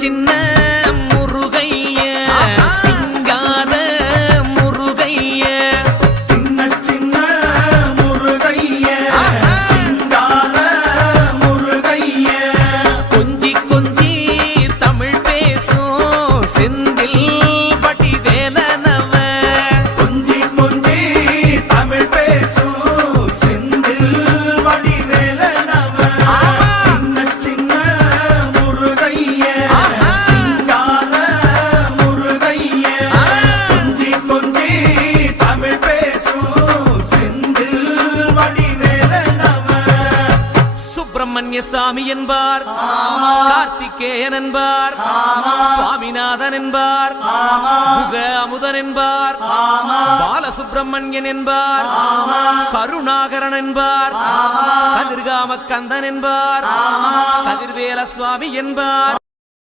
சின்ன முருகைய சிங்கார முருகைய சின்ன சின்ன முருகைய சிங்கார முருகைய கொஞ்சி கொஞ்சி தமிழ் பேசும் செந்தில் வடிவேலனவ கொஞ்சி கொஞ்சி தமிழ் பேசும் செந்தில் வடிவேலனவ சின்ன சின்ன முருகைய சிங்கார முருகைய கொஞ்சி கொஞ்சி தமிழ் பேசும் செந்தில் வடிவேலனவ சுப்பிரமணிய சாமி என்பார், கார்த்திகேயன் என்பார், சுவாமிநாதன் என்பார், முக அமுதன் என்பார், பாலசுப்பிரமணியன் என்பார், கருணாகரன் என்பார், கதிர்காம கந்தன் என்பார், கதிர்வேல சுவாமி என்பார்.